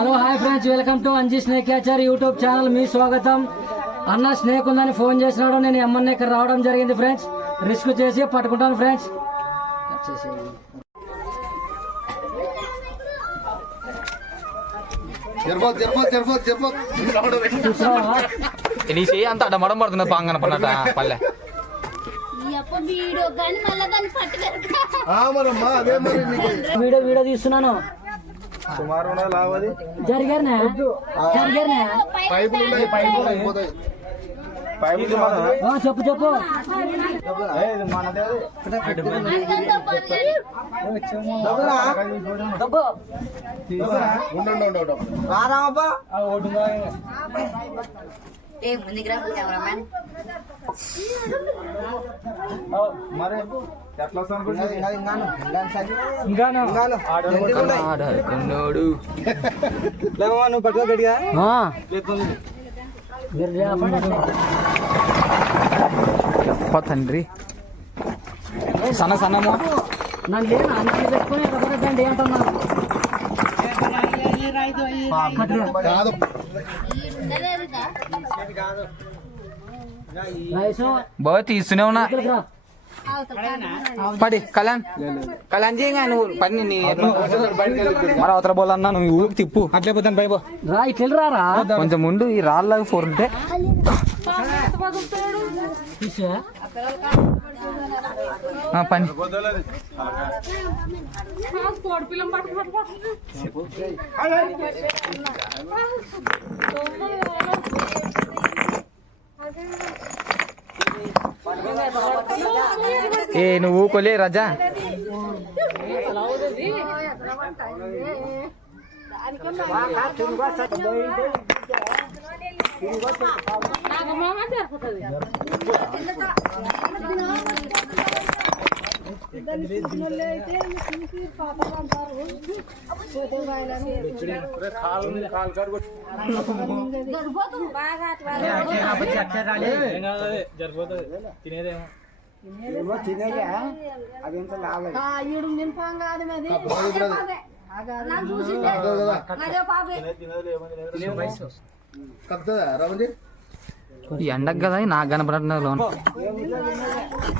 Hello hi friends, welcome to Anji snake catcher YouTube channel. మీ స్వాగతం. అన్న స్నేక్ ఉందని ఫోన్ చేసినాడు. నేను ఎమ్మన్న ఇక్కడ రావడం జరిగింది ఫ్రెండ్స్. రిస్క్ చేసి పట్టుకుంటాను ఫ్రెండ్స్. అంత అడమడం పడుతున్నది పాంగన పన్నట పల్లె వీడియో తీస్తున్నాను. జరిగారు చెప్పు చెప్పు. నువ్వు పట్టుకో గట్టిగా తండ్రి సన్న సన్నమో నన్ను లేను అన్నీ పెట్టుకుని ఎక్కడండి అంటున్నా. బాగా తీస్తూనే ఉన్నా. పడి కళ్యాణ్ చేయగా నువ్వు పని మరి అవతల పోలన్నా నువ్వు ఊరికి తిప్పు అట్లే పోతాను పైపో రా ఇట్లా రా కొంచెం ముందు ఈ రాళ్ళగా ఫోర్లుంటే పని ఏ నువ్వు కొలే రాజా ఈ ఎండకు కదా నాకు కనపడుతున్నది లోన్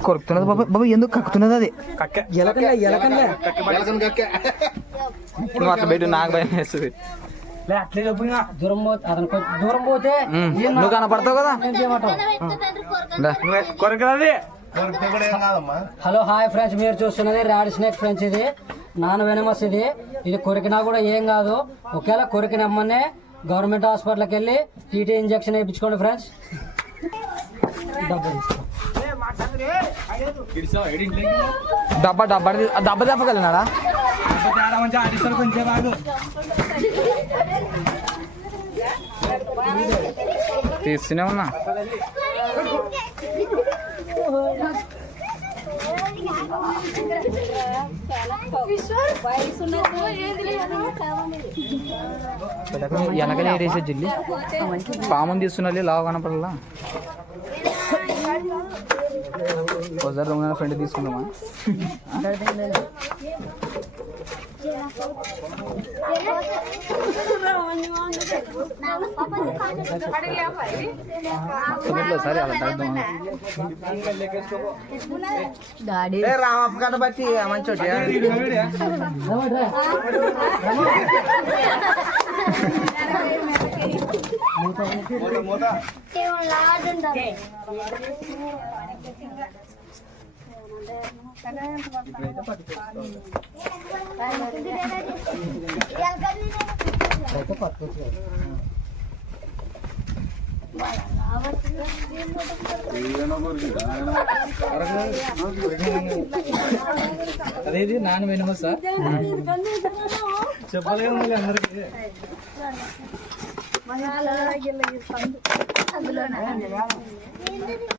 కొరుకుతున్నది బాబా ఎందుకు కక్కుతున్నది అది నువ్వు అట్లా బయట నాకు భయం వేస్తుంది. దూరం పోతే నువ్వు కనపడతావు కదా. హలో హాయ్ ఫ్రెండ్స్, మీరు చూస్తున్నది రాడ్ స్నేక్ ఫ్రెండ్స్. ఇది నాన్ వెనమస్. ఇది కొరికినా కూడా ఏం కాదు. ఒకవేళ కొరికినమ్మనే గవర్నమెంట్ హాస్పిటల్కి వెళ్ళి టీటీ ఇంజక్షన్ వేయించుకోండి ఫ్రెండ్స్. డబ్బా డబ్బా డబ్బా చెప్పగలిగినాడా తీస్తూనే ఉన్నా. వెనకనే వేసే జిల్లి పాముని తీస్తున్నా లావు కనపడలా. ఒకసారి ఫ్రెండ్ తీసుకుందామా? సరే అలా రామప్ప కథ బట్టి మంచి అదేది నాన్న వినమా సార్ చెప్పాలి కదా అందరికి.